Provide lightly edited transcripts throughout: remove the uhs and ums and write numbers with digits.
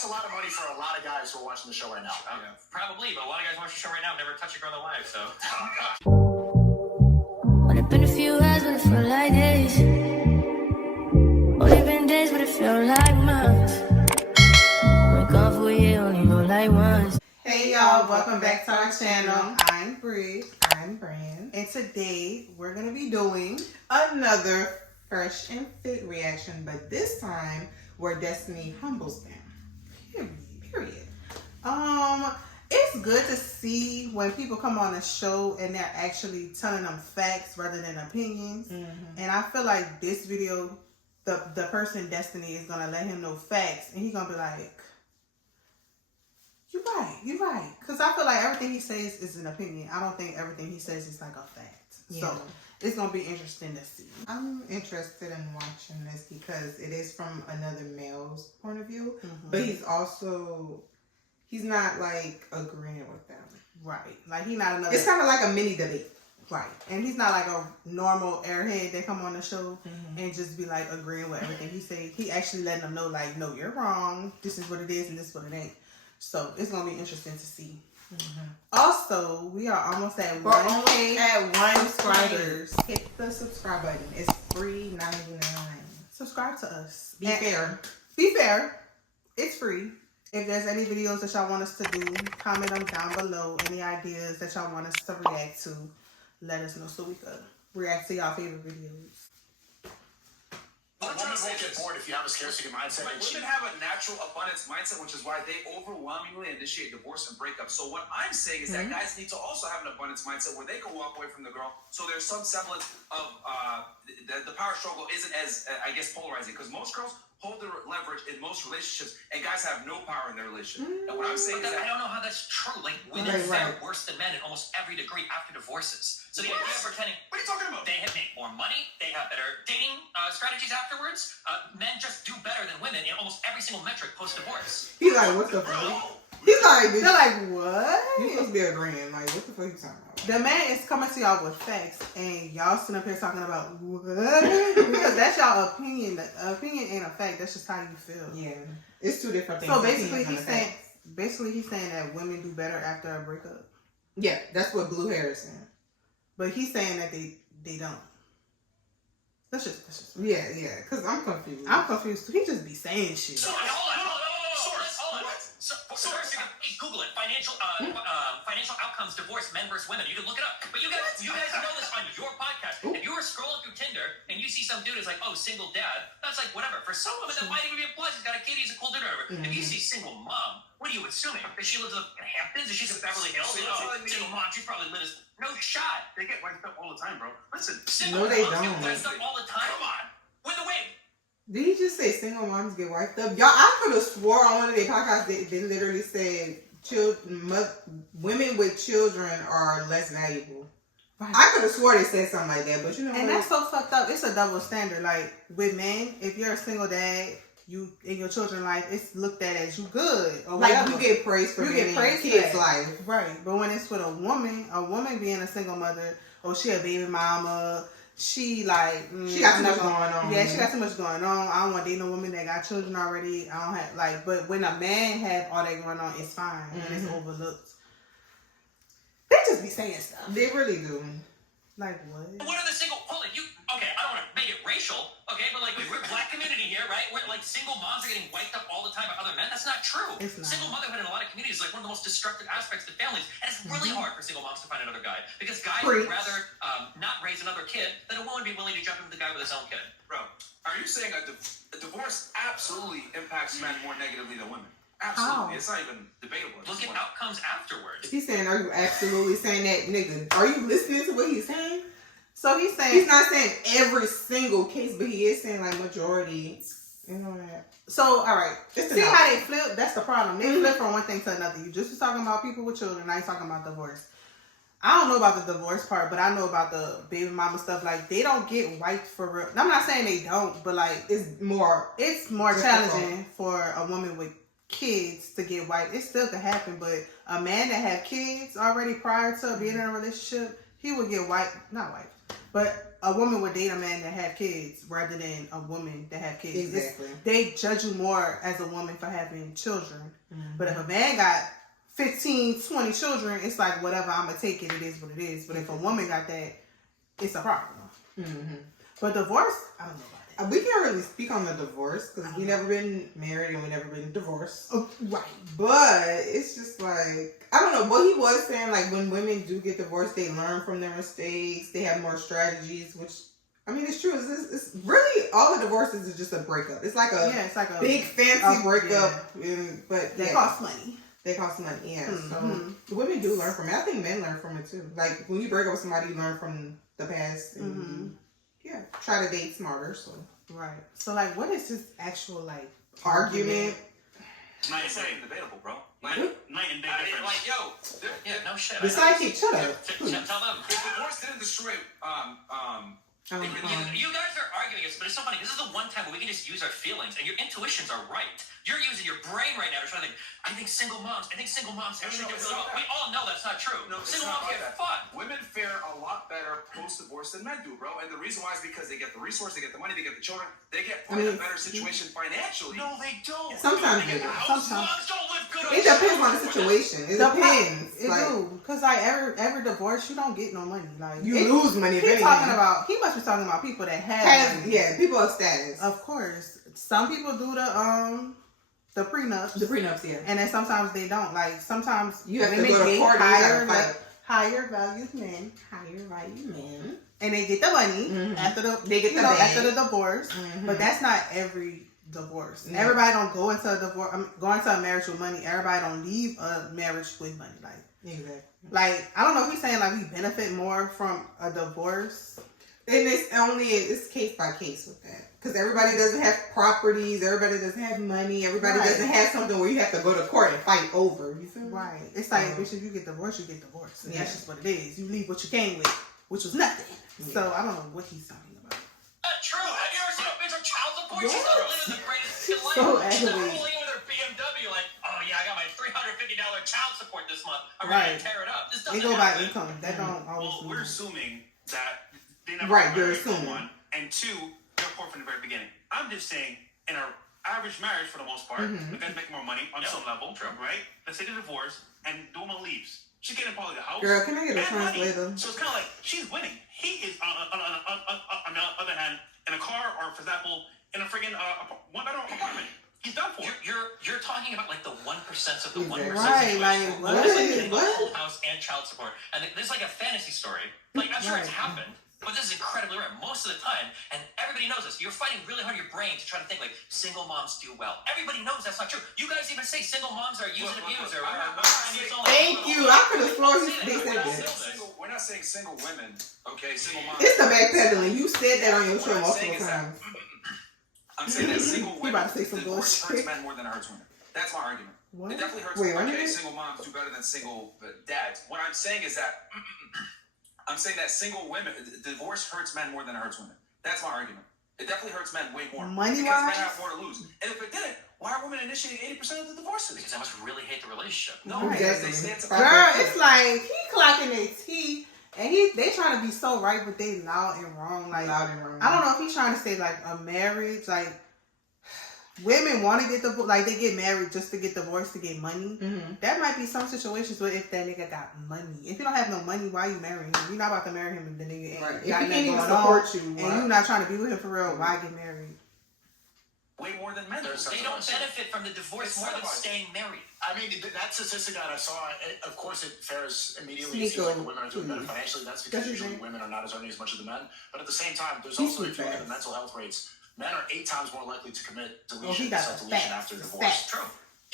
That's a lot of money for a lot of guys who are watching the show right now. Probably, but a lot of guys watch the show right now never touch a girl in their life, so. Only been a few hours, but it felt like days. Only been days, but it felt like months. Been gone for a year, only know like once. Hey y'all, welcome back to our channel. I'm Bree. I'm Brand. And today we're going to be doing another Fresh and Fit reaction, but this time where Destiny humbles them. Period. It's good to see when people come on the show and they're actually telling them facts rather than opinions. Mm-hmm. And I feel like this video, the person Destiny is gonna let him know facts, and he's gonna be like, you're right. Because I feel like everything he says is an opinion. I don't think everything he says is like a fact. Yeah. So it's going to be interesting to see. I'm interested in watching this because it is from another male's point of view. Mm-hmm. But he's not like agreeing with them. Right. Like he's not another. It's kind of like a mini debate. Right. And he's not like a normal airhead that come on the show and just be like agreeing with everything he say. He actually letting them know like, no, you're wrong. This is what it is and this is what it ain't. So it's gonna be interesting to see. Mm-hmm. Also, we are almost at 1K subscribers. Hit the subscribe button. It's free $99. Subscribe to us. Be fair. It's free. If there's any videos that y'all want us to do, comment them down below. Any ideas that y'all want us to react to, let us know so we can react to y'all favorite videos. Women won't get bored if you have a scarcity mindset. Women have a natural abundance mindset, which is why they overwhelmingly initiate divorce and breakup. So what I'm saying is that guys need to also have an abundance mindset where they can walk away from the girl. So there's some semblance of the power struggle isn't as, I guess, polarizing. Because most girls hold their leverage in most relationships, and guys have no power in their relationship. And what I'm saying is that I don't know how that's true. Like, women fare worse than men in almost every degree after divorces. So the idea of pretending... What are you talking about? They make more money, they have better dating strategies afterwards. Men just do better than women in almost every single metric post-divorce. He's like, what the fuck? He's like, they're like, what? You supposed to be agreeing. Like, what the fuck are you talking about? The man is coming to y'all with facts, and y'all sitting up here talking about what? Because that's y'all opinion. The opinion ain't a fact. That's just how you feel. Yeah, it's two different things. So basically, he's saying that women do better after a breakup. Yeah, that's what Blue Hair is saying. But he's saying that they don't. That's just. Yeah, because I'm confused. I'm confused too. He just be saying shit. Hold on. So first, Google it. Financial outcomes, divorce, men versus women. You can look it up. But you guys know this on your podcast. If you were scrolling through Tinder and you see some dude is like, oh, single dad, that's like whatever. For some women, that might even be a plus. He's got a kid, he's a cool dude, or whatever. If you see single mom, what are you assuming? That she lives in Hamptons? Is she from Beverly Hills? Single mom, she's probably lit as no shot. They get wiped up all the time, bro. Listen, no, they don't. Get wiped up all the time. Come on, with a wig. Did he just say single moms get wiped up? Y'all, I could have swore on one of their podcasts they literally said women with children are less valuable. Right. I could have swore they said something like that, but you know what? And that's so fucked up. It's a double standard. Like with men, if you're a single dad, you in your children's life, it's looked at as you good. Or like whatever. You get praised for being in your kid's life. Right. But when it's with a woman being a single mother, or she a baby mama, she like she got too much going on. Yeah, she got too much going on. I don't want to date no woman that got children already. I don't have like, but when a man have all that going on, it's fine and it's overlooked. They just be saying stuff. They really do. Like what? What are the single? Hold on, okay? I don't want to make it racial, okay? But like we're black community here, right? Where like single moms are getting wiped up all the time by other men. That's not true. It's not. Single motherhood in a lot of communities is like one of the most destructive aspects to families, and it's really hard for single moms to find another guy because guys would rather not raise another kid than a woman be willing to jump into the guy with his own kid. Bro, are you saying a divorce absolutely impacts men more negatively than women? Absolutely. How? It's not even debatable. Look at outcomes afterwards. He's saying, are you absolutely saying that, nigga? Are you listening to what he's saying? So he's saying, he's not saying every single case, but he is saying like majority. You know that. So, all right. See how they flip? That's the problem. They flip from one thing to another. You just was talking about people with children. Now you're talking about divorce. I don't know about the divorce part, but I know about the baby mama stuff. Like, they don't get wiped for real. I'm not saying they don't, but like, it's more challenging for a woman with kids to get wiped. It still could happen, but a man that had kids already prior to being in a relationship, he would get wiped. Not wiped. But a woman would date a man that have kids rather than a woman that have kids. Exactly. They judge you more as a woman for having children. Mm-hmm. But if a man got 15, 20 children, it's like, whatever, I'm going to take it. It is what it is. But if a woman got that, it's a problem. Mm-hmm. But divorce, I don't know about that. We can't really speak on the divorce because we never been married and we never been divorced. Oh, right. But it's just like, I don't know. What he was saying, like when women do get divorced, they learn from their mistakes. They have more strategies, which, I mean, it's true. It's really, all the divorces is just a breakup. It's like a, it's like a big fancy breakup. Yeah. But They cost money. They cost money, yeah. Mm-hmm. So women do learn from it. I think men learn from it too. Like when you break up with somebody, you learn from the past and try to date smarter. So right. So like, what is this actual like argument? Night and day debatable, bro. Night and day difference. Like, yo, Yeah, no shit. The sidekick, shut up. Tell them. if divorce didn't destroy, You guys are arguing this, but it's so funny. This is the one time where we can just use our feelings, and your intuitions are right. You're using your brain right now to try to think. I think single moms actually do really well. We all know that's not true. No, it's Single not moms like get that. fucked. Women fare a lot better post-divorce than men do, bro. And the reason why is because they get the resource, they get the money, they get the children. They get put in a better situation financially. No, they don't. Sometimes they they do. Sometimes moms don't live good. It depends on the situation. It depends. It Like, do. Because like every divorce, you don't get no money. Like you lose money if anything. He must be talking about people that have money. Yeah, people of status. Of course. Some people do the prenups. The prenups, yeah. And then sometimes they don't. Like sometimes You have to women go to get court and you gotta fight. higher valued men. Higher value men. And they get the money after the after the divorce. But that's not every divorce. No. Everybody don't go into a divorce go into a marriage with money. Everybody don't leave a marriage with money. Exactly. Like I don't know if he's saying like we benefit more from a divorce. And it's case by case with that. Because everybody doesn't have properties, everybody doesn't have money, everybody doesn't have something where you have to go to court and fight over. You feel me? Right. It's like, bitch, if you get divorced, you get divorced. And that's just what it is. You leave what you came with, which was nothing. Yeah. So I don't know what he's talking about. True. Have you ever seen a bitch on child support? She's living the greatest in life. So She's aggravating. rolling with her BMW like, oh yeah, I got my $350 child support this month. I'm Right. ready to tear it up. This doesn't They go by happen. income. That don't always Well, we're assuming that they never Right, got you're married, for assuming. one, and two, they're poor from the very beginning. I'm just saying, in our average marriage, for the most part, the guys make more money on some level, right? Let's say they're divorced, and the woman leaves. She's getting probably the house. Girl, can I get a and money. translator? So it's kind of like she's winning. He is, on the other hand, in a car, or for example, in a friggin' one-bedroom apartment. He's done for. You're talking about like the 1% of the 1%. Right, like, what What is is- like getting what? a full house and child support? And there's like a fantasy story. Like I'm sure it's happened, but this is incredibly rare most of the time. And everybody knows this. You're fighting really hard in your brain to try to think like single moms do well. Everybody knows that's not true. You guys even say single moms are used and abused or Thank you. I could have sworn they said that. We're not saying single women, okay? Single moms. It's the backpedaling. You said that on your show multiple times. I'm saying that single You women, about to say some divorce bullshit. hurts men more than it hurts women. That's my argument. What? It definitely hurts. Wait, what okay, is it? single moms do better than single dads. What I'm saying is that I'm saying that single women, divorce hurts men more than it hurts women. That's my argument. It definitely hurts men way more. Money-wise? Because men have more to lose. And if it didn't, why are women initiating 80% of the divorces? Because I must really hate the relationship. No, because they stand to Girl, it's like he clocking their teeth. And they trying to be so right, but they loud and wrong. Like Loud and wrong. I don't know if he's trying to say like a marriage, like women want to get divorced, like they get married just to get divorced to get money. That might be some situations where if that nigga got money. If you don't have no money, why you marrying him? You're not about to marry him if the nigga ain't Right. If got he nothing can't even going support on, you, and why? you're not trying to be with him for real. Why get married? way more than men. They don't benefit from the divorce more than staying married. I mean, that statistic that I saw, of course, it fares immediately. It seems like the women are doing better financially. That's because usually women are not as earning as much as the men. But at the same time, there's also, if you look at the mental health rates, men are 8 times more likely to commit deletion and self-deletion after divorce. True.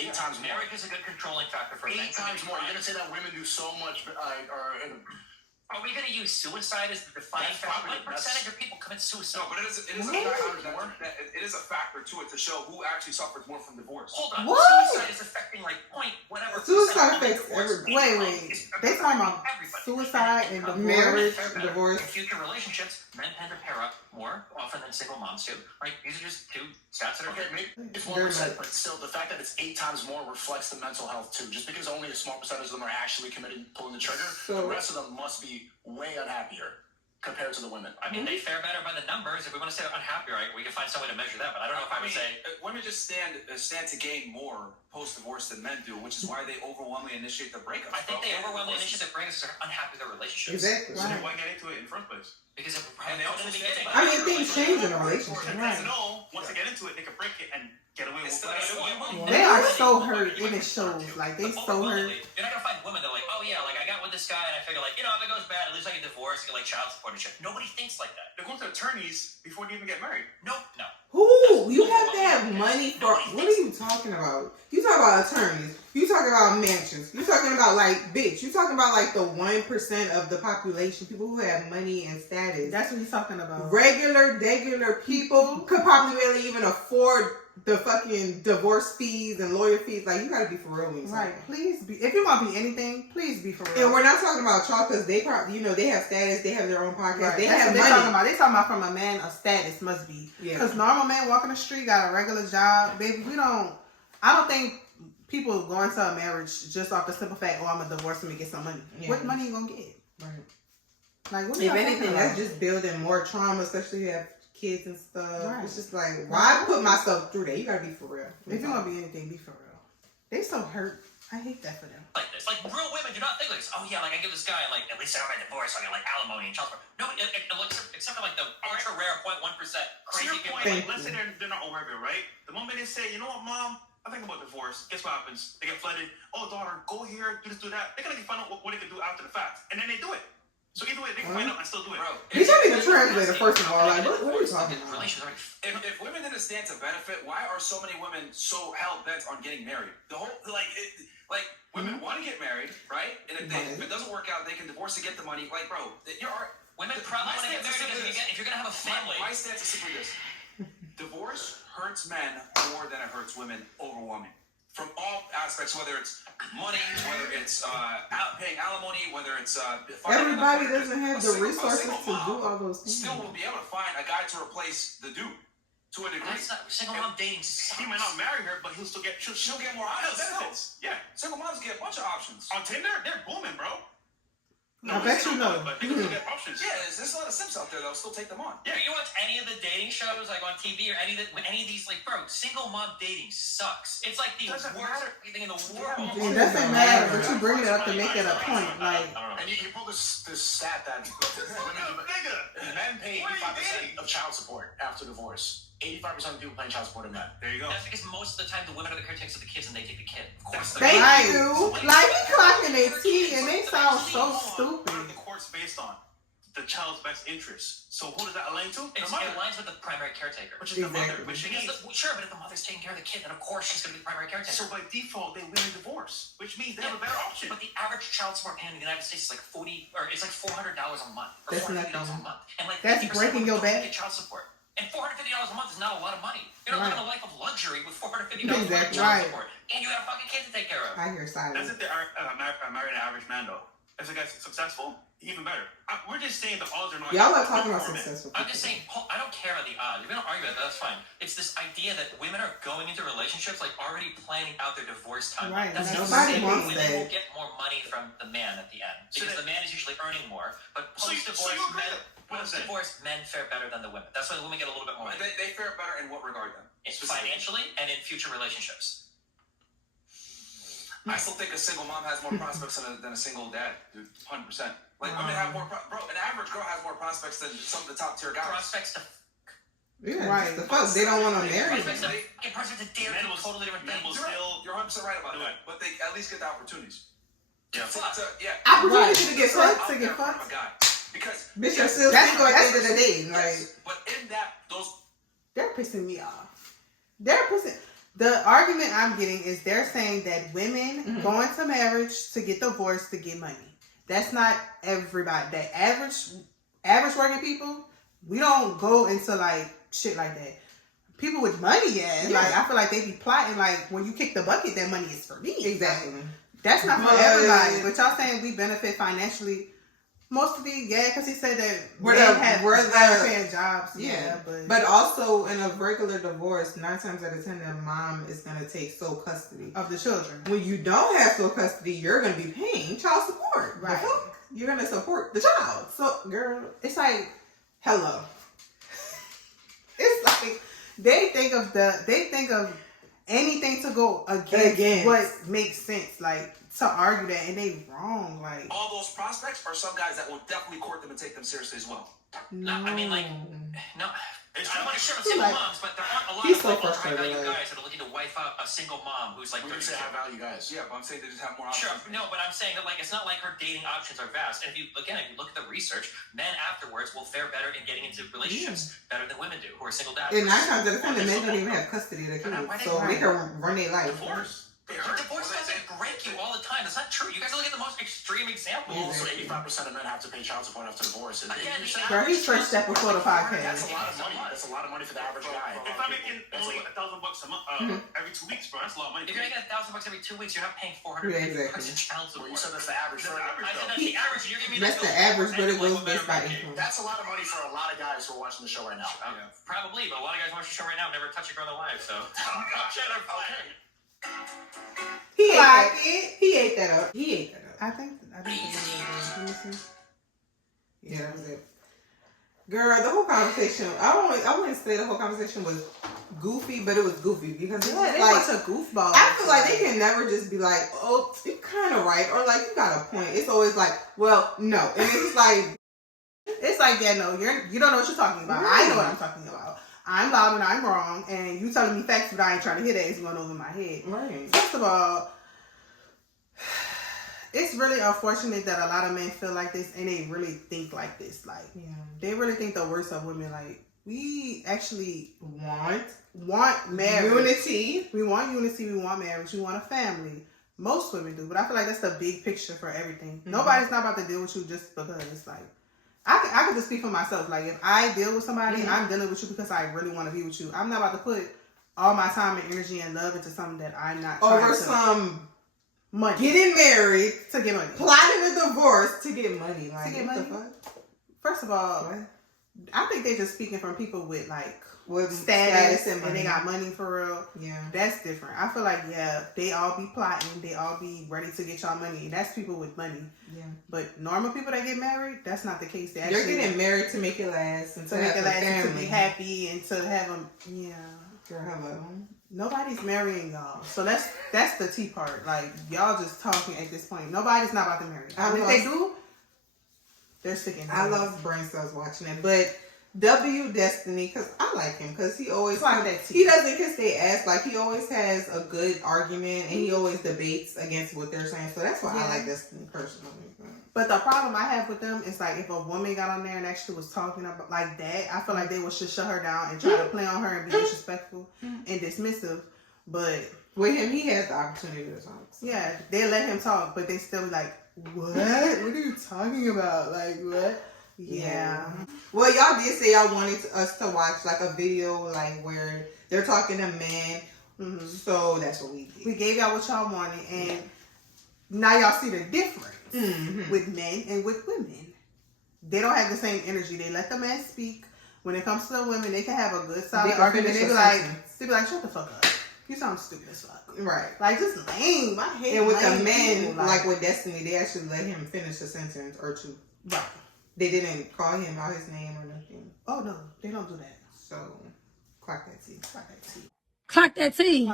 8 times more. Marriage is a good controlling factor for 8 men. times more. You're gonna say that women do so much, Are we going to use suicide as the defining That's factor? probably- What percentage of people commit suicide? No, but it is a factor to it to show who actually suffers more from divorce. Hold on. What? Suicide is affecting like point whatever. Suicide percent of affects divorce. everybody. Wait. They talking about Everybody. suicide and divorce. Marriage, In divorce. future relationships, men tend to pair up more often than single moms do. Like these are just two stats that are okay, maybe it's 1%, but still, the fact that it's 8 times more reflects the mental health too. Just because only a small percentage of them are actually committing, pulling the trigger, the So- rest of them must be way unhappier. compared to the women? I mean, they fare better by the numbers. If we want to say unhappy, right, we can find some way to measure that. But I don't know if I would say women just stand to gain more post-divorce than men do, which is why they overwhelmingly initiate the breakups. I think they overwhelmingly initiate the breakups because they're unhappy with their relationships. Exactly. So then why get into it in the first place? Because if And they also in the stand beginning, by I mean, things change in a relationship. Because no, once they get into it, they can break it and get away with it. They are so hurt and it shows. Like, they But so hurt. overwhelmingly, you're not gonna find women that are like, oh yeah, like I got with this guy and I figure like, if it goes bad, at least I get divorced, get like child support and shit. Nobody thinks like that. They're going to attorneys before they even get married. No. Who? You have to have money for. What are you talking about? You talking about attorneys. You talking about mansions. You talking about like, bitch. You talking about like the 1% of the population, people who have money and status. That's what he's talking about. Regular people could probably really even afford the fucking divorce fees and lawyer fees. Like, you gotta be for real when you Right. talking. Please be. If you want to be anything, please be for real. And we're not talking about y'all because they probably, they have status, they have their own podcast, Right. they That's have what money. They're talking about from a man of status must be. Yeah. Because normal men walking the street got a regular job, baby. I don't think people go into a marriage just off the simple fact, oh, I'm gonna divorce him and get some money. Yeah. What money you gonna get? Right. Like, what? If anything, that's just building more trauma, especially if you have kids and stuff. Right. It's just like, why put myself through that? You gotta be for real. If you want to be anything, be for real. They so hurt. I hate that for them. Like this. Like real women do not think like this. Oh yeah, like I give this guy like at least I got my divorce, so I got like alimony and child support. Nobody, except for like the ultra rare 0.1% To crazy your people. point, Thank let's say they're not aware of it, right? The moment they say, you know what, mom, I think about divorce. Guess what happens? They get flooded. Oh, daughter, go here, do this, do that. They're gonna find out what they can do after the fact, and then they do it. So either way, they can find out and still do it. Bro, You should be the translator, first of all. Like, what are you talking about? Relations already. if women didn't stand to benefit, why are so many women so hell bent on getting married? The whole women want to get married, right? And if it doesn't work out, they can divorce to get the money. Like, bro, Women probably want to get married because if you're gonna have a family. My stance is simply this: divorce hurts men more than it hurts women overwhelming. From all aspects, whether it's money, whether it's paying alimony, whether it's Everybody doesn't have the resources to do all those things. Still will be able to find a guy to replace the dude to a degree. That's not single mom dating. He might not marry her, but he'll still get. She'll get more options. benefits. Yeah. Single moms get a bunch of options. On Tinder, they're booming, bro. I bet you know. But they can still get options. Yeah, there's a lot of simps out there that'll still take them on. Yeah, you watch any of the dating shows like on TV or any of these like bro, single mom dating sucks. It's like the Doesn't worst matter. thing in the world. It doesn't matter, but you bring it up to make it a point. Like, And you pull this stat that men pay 85% of child support after divorce. 85% of people paying child support are men. There you go. That's because most of the time the women are the caretakers of the kids and they take the kid. Of course. Thank right. you. Like, he clocking their teeth and they sound so What are stupid. the court's based on? The child's best interest. So who does that align to? The It mother, aligns with the primary caretaker. which is the mother, Exactly. which she Because needs. sure, but if the mother's taking care of the kid, then of course she's going to be the primary caretaker. So by default, they win a divorce, which means they have a better option. But the average child support payment in the United States is like $400 a month, or That's $450 nothing. a month, and like That's 50% breaking of your women bank. get child support, and $450 a month is not a lot of money. You're not Right. living a life of luxury with $450 a month Exactly. child Right. support, and you got a fucking kid to take care of. I hear That's silence. if they're married an average man, though. If the guy's successful, even better. We're just saying the odds are not. Y'all are talking about for men. successful I'm people. just saying, I don't care about the odds. If we don't argue about that, that's fine. It's this idea that women are going into relationships like already planning out their divorce time. Right, That's nobody exactly wants women will that. get more money from the man at the end because the man is usually earning more. But So you post-divorce agree men, that- what I'm saying? post-divorce men fare better than the women. That's why the women get a little bit more money. They fare better in what regard then? It's Specifically. financially and in future relationships. I still think a single mom has more prospects than a single dad, dude. 100%. Like women have more. Bro, an average girl has more prospects than some of the top tier guys. Prospects to Yeah, Right. just the fuck. They don't want to marry prospects them. to prospects to dare Men do will- totally different men things. will still- You're 100% right about Do that. it. But they at least get the opportunities. Yeah. Yeah. Opportunity to get Out fucked. there get in front of fucked. a guy. Because Bitch, you're still That's- single at the end of the that's- day. Like, yes, but in that those They're pissing me off. The argument I'm getting is they're saying that women go into marriage to get divorced to get money. That's not everybody. The average working people, we don't go into like shit like that. People with money, like I feel like they be plotting like when you kick the bucket, that money is for me. exactly. That's not for But- everybody. But y'all saying we benefit financially. Most of the because he said that We're men the- have we're the- higher-paying jobs. Yeah, but but also in a regular divorce, 9 times out of 10, the mom is gonna take sole custody. of the children. When you don't have sole custody, you're gonna be paying child support. Right. The fuck? you're gonna support the child. So, girl, it's like, hello. It's like they think of anything to go against what makes sense, like to argue that, and they wrong. Like all those prospects are some guys that will definitely court them and take them seriously as well. No, I mean, like, no. I don't want to shit on He's single like- moms, but there aren't a lot he's of so like, ultra frustrated, high value like- guys that are looking to wife out a single mom who's like We 30. say high value guys. Yeah, but I'm saying they just have more Sure, options. no, but I'm saying that like it's not like her dating options are vast. And if you look at the research, men afterwards will fare better in getting into relationships better than women do who are single dads. and 9 times out of 10, the men don't even have custody of the kids, Why they- so they can run their life. Divorce. Divorce doesn't break you all the time. That's not true. You guys are looking at the most extreme example. Well, also 85% of men have to pay child support after divorce. And Again, you're the saying- Girl, he's first step before the podcast. That's a lot of money. That's a lot of money for the average guy. If I'm making only $1,000 a month, every 2 weeks, bro, that's a lot of money. If you're making $1,000 every 2 weeks, you're not paying $400 Yeah, exactly. in child Well, support. you said that's the average. That's the average. I said that's the average. You're giving me That's the average, but it goes based by income. That's a lot of money for a lot of guys who are watching the show right now. Probably, but a lot of guys watch the show right now never touch a girl in their lives, so. He ate that. He ate that up. He ate that up. I think let me see. Yeah, that was it. Girl, the whole conversation, I wouldn't say the whole conversation was goofy, but it was goofy because it's Yeah, they like, bunch of goofballs. I feel like they can never just be like, oh, you're kind of right, or like, you got a point. It's always like, well, no. And it's like, It's like, yeah, no, you don't know what you're talking about. I know what I'm talking about. I'm loud and I'm wrong, and you telling me facts, but I ain't trying to hear that. It's going over my head. right. First of all, it's really unfortunate that a lot of men feel like this, and they really think like this. Like, Yeah. they really think the worst of women. Like, we actually Want marriage. unity. We want unity. We want marriage. We want a family. Most women do, but I feel like that's the big picture for everything. Mm-hmm. Nobody's not about to deal with you just because it's like. I can just speak for myself. Like, if I deal with somebody, I'm dealing with you because I really want to be with you. I'm not about to put all my time and energy and love into something that I'm not trying Over to some money getting married, to get money. plotting a divorce to get money. Like, To get what money? the fuck? First of all, What? I think they're just speaking from people with like With status and money. they got money for real. Yeah. That's different. I feel like, yeah, they all be plotting. They all be ready to get y'all money. That's people with money. Yeah. But normal people that get married, that's not the case. They You're actually getting married to make it last and to make have it a last and to family. be happy and to have them. Yeah. Girl, hello. Nobody's marrying y'all. So that's the tea part. Like, y'all just talking at this point. Nobody's not about to marry. I And if love- they do, they're sticking. I love brain cells watching it, but W Destiny, because I like him, because he always Clock that tea. he doesn't kiss their ass. Like, he always has a good argument and he always debates against what they're saying. So that's why I like Destiny personally. But the problem I have with them is like, if a woman got on there and actually was talking about like that, I feel like they would just shut her down and try to play on her and be disrespectful and dismissive. But With him, he has the opportunity to talk. So. yeah, they let him talk, but they still be like, what? What are you talking about? Like, what? Yeah. Well, y'all did say y'all wanted us to watch like a video like where they're talking to men. Mm-hmm. So that's what we did. We gave y'all what y'all wanted, and now y'all see the difference Mm-hmm. with men and with women. They don't have the same energy. They let the man speak. When it comes to the women, they can have a good solid They can argument. finish They be a like, sentence. shut the fuck up. You sound stupid as fuck. Right. Like, just lame. I hate And with the lame men, people, like with Destiny, they actually let him finish a sentence or two. right. They didn't call him out his name or nothing. Oh no, they don't do that. So, clock that T. Clock that tea. Clock that T.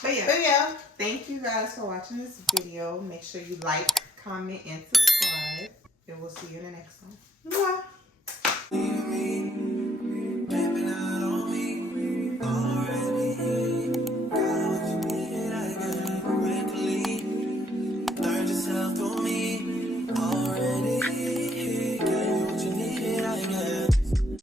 But yeah, But yeah, thank you guys for watching this video. Make sure you like, comment, and subscribe. And we'll see you in the next one. mwah.